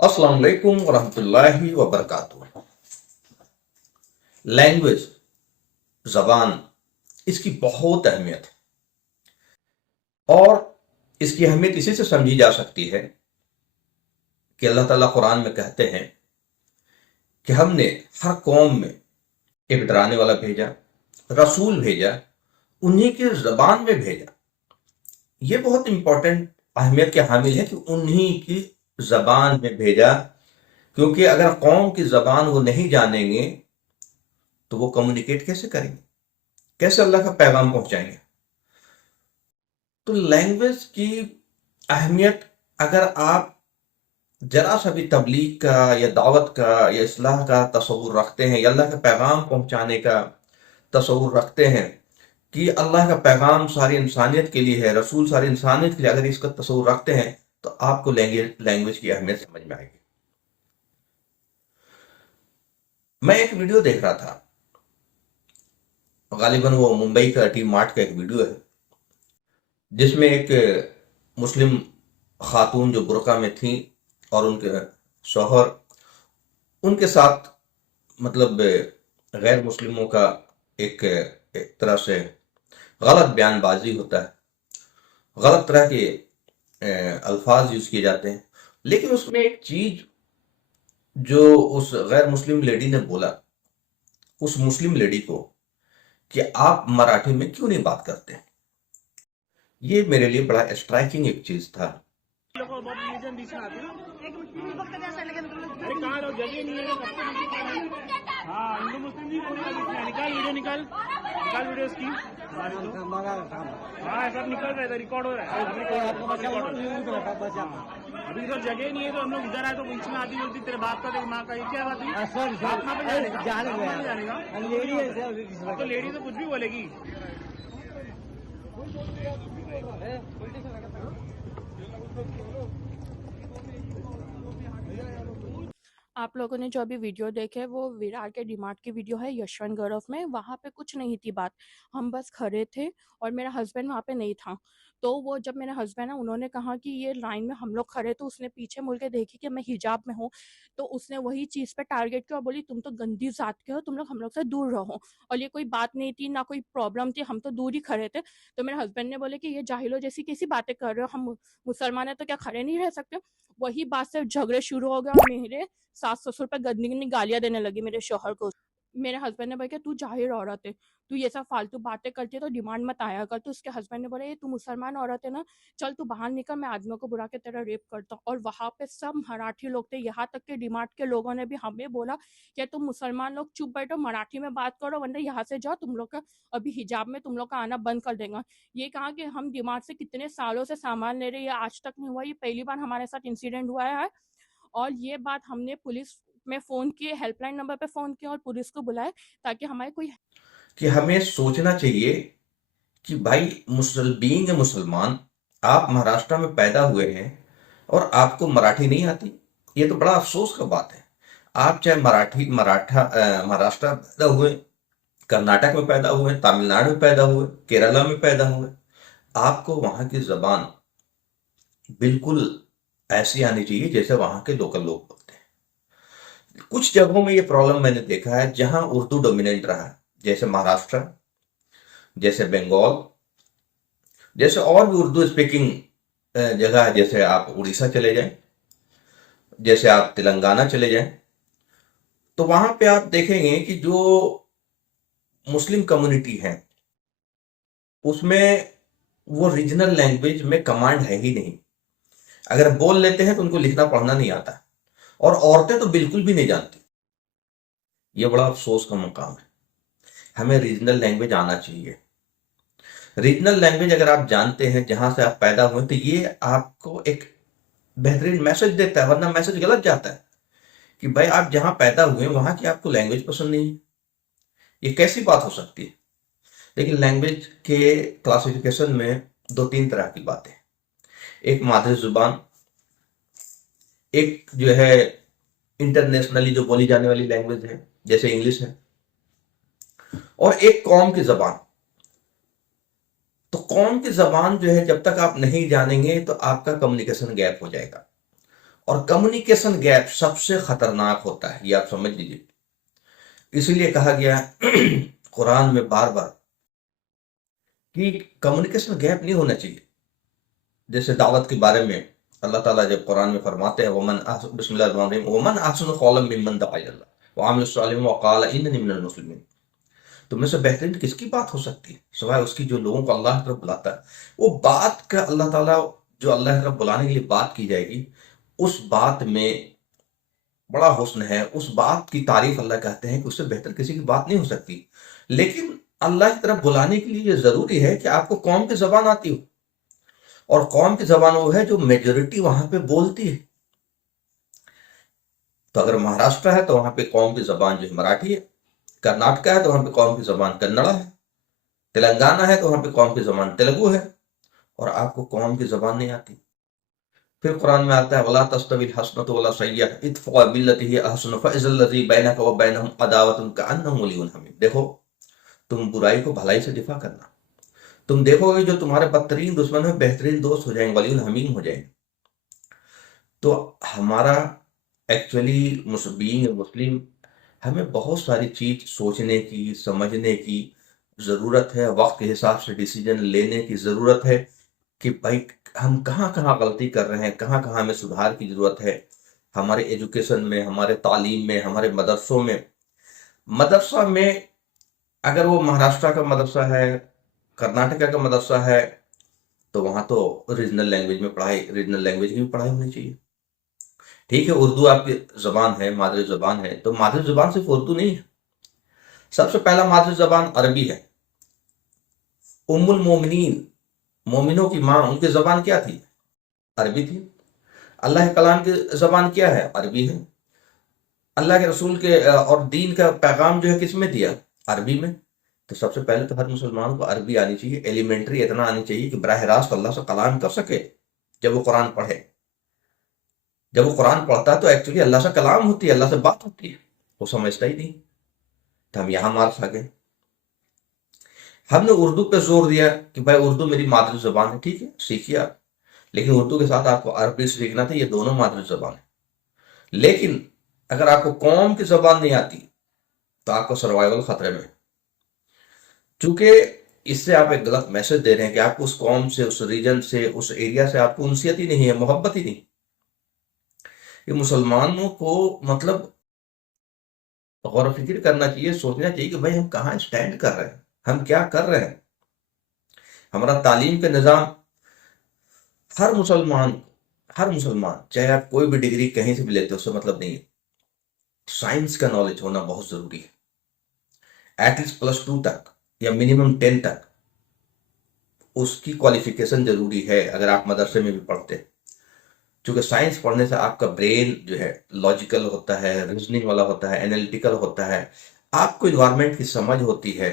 السلام علیکم ورحمۃ اللہ وبرکاتہ۔ لینگویج، زبان، اس کی بہت اہمیت ہے، اور اس کی اہمیت اسی سے سمجھی جا سکتی ہے کہ اللہ تعالیٰ قرآن میں کہتے ہیں کہ ہم نے ہر قوم میں ایک ڈرانے والا بھیجا، رسول بھیجا، انہی کی زبان میں بھیجا۔ یہ بہت امپورٹنٹ اہمیت کے حامل ہے کہ انہی کی زبان میں بھیجا، کیونکہ اگر قوم کی زبان وہ نہیں جانیں گے تو وہ کمیونیکیٹ کیسے کریں گے، کیسے اللہ کا پیغام پہنچائیں گے؟ تو لینگویج کی اہمیت، اگر آپ ذرا سا بھی تبلیغ کا یا دعوت کا یا اصلاح کا تصور رکھتے ہیں، یا اللہ کا پیغام پہنچانے کا تصور رکھتے ہیں کہ اللہ کا پیغام ساری انسانیت کے لیے ہے، رسول ساری انسانیت کے لیے، اگر اس کا تصور رکھتے ہیں تو آپ کو لینگویج کی اہمیت سمجھ میں آئے گی۔ میں ایک ویڈیو دیکھ رہا تھا، غالباً وہ ممبئی کا ٹی مارٹ کا ایک ویڈیو ہے، جس میں ایک مسلم خاتون جو برقع میں تھیں اور ان کے شوہر ان کے ساتھ مطلب غیر مسلموں کا ایک طرح سے غلط بیان بازی ہوتا ہے، غلط طرح کے الفاظ یوز کیے جاتے ہیں، لیکن اس میں ایک چیز جو اس غیر مسلم لیڈی نے بولا اس مسلم لیڈی کو کہ آپ مراٹھی میں کیوں نہیں بات کرتے، یہ میرے لیے بڑا اسٹرائکنگ ایک چیز تھا۔ ابھی ادھر جگہ نہیں ہے تو ہم لوگ ادھر آئے تو بیچ میں آتی بولتی تیرے باپ کا ماں کا، یہ کیا بات ہے؟ جانے گا تو لیڈی تو کچھ بھی بولے گی۔ آپ لوگوں نے جو ابھی ویڈیو دیکھے وہ ویرار کے ڈی مارٹ کی ویڈیو ہے، یشونت گرو میں۔ وہاں پہ کچھ نہیں تھی بات، ہم بس کھڑے تھے اور میرا ہسبینڈ وہاں پہ نہیں تھا۔ تو وہ جب میرا ہسبینڈ ہے انہوں نے کہا کہ یہ لائن میں ہم لوگ کھڑے، تو اس نے پیچھے مڑ کے دیکھی کہ میں حجاب میں ہوں، تو اس نے وہی چیز پہ ٹارگیٹ کیا اور بولی تم تو گندی ذات کے ہو، تم لوگ ہم لوگ سے دور رہو۔ اور یہ کوئی بات نہیں تھی، نہ کوئی پرابلم تھی، ہم تو دور ہی کھڑے تھے۔ تو میرے ہسبینڈ نے بولے کہ یہ جاہلوں جیسی کیسی باتیں کر رہے ہو، ہم مسلمان ہیں تو کیا کھڑے نہیں رہ سکتے؟ وہی بات سے جھگڑے شروع ہو گئے اور میرے ساس سسر پہ گندی گندی گالیاں دینے لگی میرے شوہر کو۔ میرے ہسبینڈ نے بولا کہ تو ظاہر عورت ہے، تو یہ سب فالتو باتیں کرتی ہے تو ڈیمانڈ مت آیا کر۔ تو اس کے ہسبینڈ نے بولا یہ تو مسلمان عورت ہے نا، چل تو باہر نکل، میں آدمیوں کو برا کے تیرا ریپ کرتا ہوں۔ اور وہاں پہ سب مراٹھی لوگ تھے، یہاں تک کہ ڈیمانڈ کے لوگوں نے بھی ہمیں بولا کہ تم مسلمان لوگ چپ بیٹھو، مراٹھی میں بات کرو ورنہ یہاں سے جاؤ، تم لوگ کا ابھی حجاب میں تم لوگ کا آنا بند کر دیں گا۔ یہ کہا کہ ہم ڈیمانڈ سے کتنے سالوں سے سامان لے رہے، یہ آج تک نہیں ہوا، یہ پہلی بار ہمارے ساتھ انسیڈنٹ ہوا ہے۔ اور یہ بات ہم نے پولیس میں فون کیے، ہیلپ لائن نمبر پہ فون کیا اور پولیس کو بلائے تاکہ ہمارے کوئی کہ ہمیں سوچنا چاہیے کہ بھائی بینگ مسلمان، آپ مہاراشٹر میں پیدا ہوئے ہیں اور آپ کو مراٹھی نہیں آتی، یہ تو بڑا افسوس کا بات ہے۔ آپ چاہے مہاراشٹر پیدا ہوئے، کرناٹک میں پیدا ہوئے، تامل ناڈو میں پیدا ہوئے، کیرلا میں پیدا ہوئے، آپ کو وہاں کی زبان بالکل ایسی آنی چاہیے جیسے وہاں کے لوکل لوگ بولتے ہیں۔ کچھ جگہوں میں یہ پرابلم میں نے دیکھا ہے جہاں اردو ڈومیننٹ رہا ہے، جیسے مہاراشٹر، جیسے بنگال، جیسے اور بھی اردو اسپیکنگ جگہ ہے، جیسے آپ اڑیسہ چلے جائیں، جیسے آپ تلنگانہ چلے جائیں، تو وہاں پہ آپ دیکھیں گے کہ جو مسلم کمیونٹی ہے اس میں وہ ریجنل لینگویج میں کمانڈ ہے ہی نہیں۔ اگر بول لیتے ہیں تو ان کو لکھنا پڑھنا نہیں آتا، اور عورتیں تو بالکل بھی نہیں جانتی۔ یہ بڑا افسوس کا مقام ہے، ہمیں ریجنل لینگویج آنا چاہیے۔ ریجنل لینگویج اگر آپ جانتے ہیں جہاں سے آپ پیدا ہوئے تو یہ آپ کو ایک بہترین میسج دیتا ہے، ورنہ میسج غلط جاتا ہے کہ بھائی آپ جہاں پیدا ہوئے وہاں کی آپ کو لینگویج پسند نہیں ہے، یہ کیسی بات ہو سکتی ہے؟ لیکن لینگویج کے کلاسیفیکیشن میں 2-3 طرح کی باتیں، ایک مادری زبان، ایک جو ہے انٹرنیشنلی جو بولی جانے والی لینگویج ہے جیسے انگلش ہے، اور ایک قوم کی زبان۔ تو قوم کی زبان جو ہے جب تک آپ نہیں جانیں گے تو آپ کا کمیونیکیشن گیپ ہو جائے گا، اور کمیونیکیشن گیپ سب سے خطرناک ہوتا ہے، یہ آپ سمجھ لیجیے. اسی لیے کہا گیا قرآن میں بار بار کہ کمیونیکیشن گیپ نہیں ہونا چاہیے. جیسے دعوت کے بارے میں اللہ تعالیٰ جب قرآن میں فرماتے ہیں بسم اللہ الرحمن الرحیم ومن احسن قولا ممن دعا الی اللہ وعمل صالحا وقال اننی من المسلمین. تم میں سے بہترین کس کی بات ہو سکتی ہے سوائے اس کی جو لوگوں کو اللہ کی طرف بلاتا ہے. وہ بات کا اللہ تعالیٰ جو اللہ کی طرف بلانے کے لیے بات کی جائے گی، اس بات میں بڑا حسن ہے، اس بات کی تعریف اللہ کہتے ہیں کہ اس سے بہتر کسی کی بات نہیں ہو سکتی. لیکن اللہ کی طرف بلانے کے لیے یہ ضروری ہے کہ آپ کو قوم کی زبان آتی ہو، اور قوم کی زبان وہ ہے جو میجورٹی وہاں پہ بولتی ہے. تو اگر مہاراشٹر ہے تو وہاں پہ قوم کی زبان جو ہے مراٹھی ہے، کرناٹکا ہے تو وہاں پہ قوم کی زبان کنڑا ہے، تلنگانہ ہے تو وہاں پہ قوم کی زبان تیلگو ہے، اور آپ کو قوم کی زبان نہیں آتی. پھر قرآن میں آتا ہے وَلَا تَسْتَوِي الْحَسَنَةُ وَلَا السَّيِّئَةُ ادْفَعْ بِالَّتِي هِيَ أَحْسَنُ فَإِذَا الَّذِي بَيْنَكَ وَبَيْنَهُ عَدَاوَةٌ كَأَنَّهُ وَلِيٌّ حَمِيمٌ. دیکھو تم برائی کو بھلائی سے دفاع کرنا، تم دیکھو گے جو تمہارے بدترین دشمن ہے بہترین دوست ہو جائیں گے، ولی الحمیم ہو جائیں گے. تو ہمارا ایکچولی بینگ مسلم ہمیں بہت ساری چیز سوچنے کی، سمجھنے کی ضرورت ہے، وقت کے حساب سے ڈیسیجن لینے کی ضرورت ہے کہ بھائی ہم کہاں کہاں غلطی کر رہے ہیں، کہاں کہاں ہمیں سدھار کی ضرورت ہے. ہمارے ایجوکیشن میں، ہمارے تعلیم میں، ہمارے مدرسوں میں. مدرسہ میں اگر وہ مہاراشٹر کا مدرسہ ہے، کرناٹکا کا مدرسہ ہے، تو وہاں تو ریجنل لینگویج میں پڑھائی، ریجنل لینگویج کی بھی پڑھائی ہونی چاہیے. ٹھیک ہے اردو آپ کی زبان ہے، مادری زبان ہے، تو مادری زبان صرف اردو نہیں ہے. سب سے پہلا مادری زبان عربی ہے. ام المومنین، مومنوں کی ماں، ان کی زبان کیا تھی؟ عربی تھی. اللہ کے کلام کی زبان کیا ہے؟ عربی ہے. اللہ کے رسول کے اور دین کا پیغام جو ہے کس میں دیا؟ عربی میں. تو سب سے پہلے تو ہر مسلمان کو عربی آنی چاہیے، ایلیمنٹری اتنا آنی چاہیے کہ براہ راست اللہ سے کلام کر سکے. جب وہ قرآن پڑھے، جب وہ قرآن پڑھتا ہے تو ایکچولی اللہ سے کلام ہوتی ہے، اللہ سے بات ہوتی ہے، وہ سمجھتا ہی نہیں. تو ہم یہاں مار کھا گئے. ہم نے اردو پہ زور دیا کہ بھائی اردو میری مادری زبان ہے، ٹھیک ہے سیکھیے آپ، لیکن اردو کے ساتھ آپ کو عربی سیکھنا تھا. یہ دونوں مادری زبان ہے. لیکن اگر آپ کو قوم کی زبان نہیں آتی تو آپ کو سروائیول خطرے میں، چونکہ اس سے آپ ایک غلط میسج دے رہے ہیں کہ آپ کو اس قوم سے، اس ریجن سے، اس ایریا سے آپ کو انسیت ہی نہیں ہے، محبت ہی نہیں. یہ مسلمانوں کو مطلب غور و فکر کرنا چاہیے، سوچنا چاہیے کہ بھائی ہم کہاں اسٹینڈ کر رہے ہیں، ہم کیا کر رہے ہیں. ہمارا تعلیم کا نظام ہر مسلمان چاہے آپ کوئی بھی ڈگری کہیں سے بھی لیتے ہو، اس سے مطلب نہیں ہے. سائنس کا نالج ہونا بہت ضروری ہے، ایٹ لیسٹ +2 تک یا منیمم 10 تک اس کی کوالیفیکیشن ضروری ہے اگر آپ مدرسے میں بھی پڑھتے. چونکہ سائنس پڑھنے سے آپ کا برین جو ہے لاجیکل ہوتا ہے، ریزننگ والا ہوتا ہے، انالیٹیکل ہوتا ہے، آپ کو انوائرمنٹ کی سمجھ ہوتی ہے،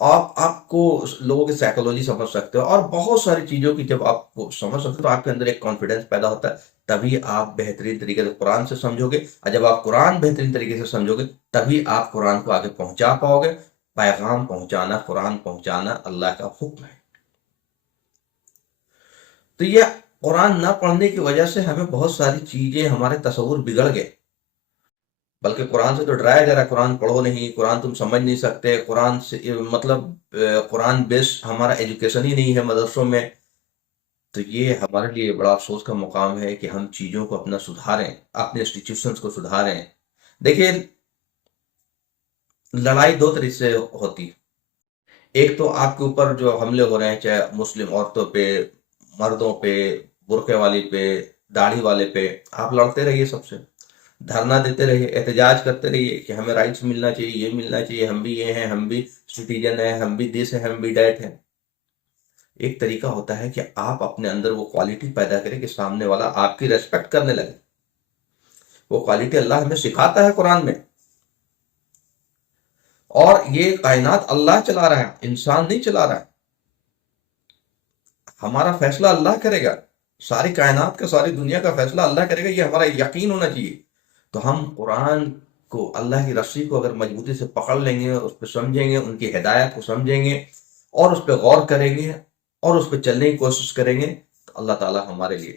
آپ کو لوگوں کی سائیکولوجی سمجھ سکتے ہو، اور بہت ساری چیزوں کی جب آپ کو سمجھ سکتے ہو تو آپ کے اندر ایک کانفیڈنس پیدا ہوتا ہے. تبھی آپ بہترین طریقے سے قرآن سے سمجھو گے، اور جب آپ قرآن بہترین طریقے سے سمجھو گے تبھی آپ قرآن کو آگے پہنچا پاؤ گے. پیغام پہنچانا، قرآن پہنچانا اللہ کا حکم ہے. تو یہ قرآن نہ پڑھنے کی وجہ سے ہمیں بہت ساری چیزیں، ہمارے تصور بگڑ گئے. بلکہ قرآن سے تو ڈرایا جا رہا ہے، قرآن پڑھو نہیں، قرآن تم سمجھ نہیں سکتے، قرآن سے مطلب قرآن بیسڈ ہمارا ایجوکیشن ہی نہیں ہے مدرسوں میں. تو یہ ہمارے لیے بڑا افسوس کا مقام ہے کہ ہم چیزوں کو اپنا سدھاریں، اپنے انسٹیٹیوشنز کو سدھاریں. دیکھیں لڑائی 2 طریقے سے ہوتی. ایک تو آپ کے اوپر جو حملے ہو رہے ہیں، چاہے مسلم عورتوں پہ، مردوں پہ، برقعے والی پہ، داڑھی والے پہ، آپ لڑتے رہیے، سب سے دھرنا دیتے رہیے، احتجاج کرتے رہیے کہ ہمیں رائٹس ملنا چاہیے، یہ ملنا چاہیے، ہم بھی یہ ہیں، ہم بھی سٹیزن ہیں، ہم بھی دس ہیں، ہم بھی ڈیٹ ہیں. ایک طریقہ ہوتا ہے کہ آپ اپنے اندر وہ کوالٹی پیدا کریں کہ سامنے والا آپ کی ریسپیکٹ کرنے لگے. وہ کوالٹی اللہ ہمیں سکھاتا ہے قرآن میں. اور یہ کائنات اللہ چلا رہا ہے، انسان نہیں چلا رہا ہے. ہمارا فیصلہ اللہ کرے گا، ساری کائنات کا، ساری دنیا کا فیصلہ اللہ کرے گا، یہ ہمارا یقین ہونا چاہیے. تو ہم قرآن کو، اللہ کی رسی کو اگر مضبوطی سے پکڑ لیں گے، اس پہ سمجھیں گے، ان کی ہدایت کو سمجھیں گے، اور اس پہ غور کریں گے، اور اس پہ چلنے کی کوشش کریں گے، تو اللہ تعالیٰ ہمارے لیے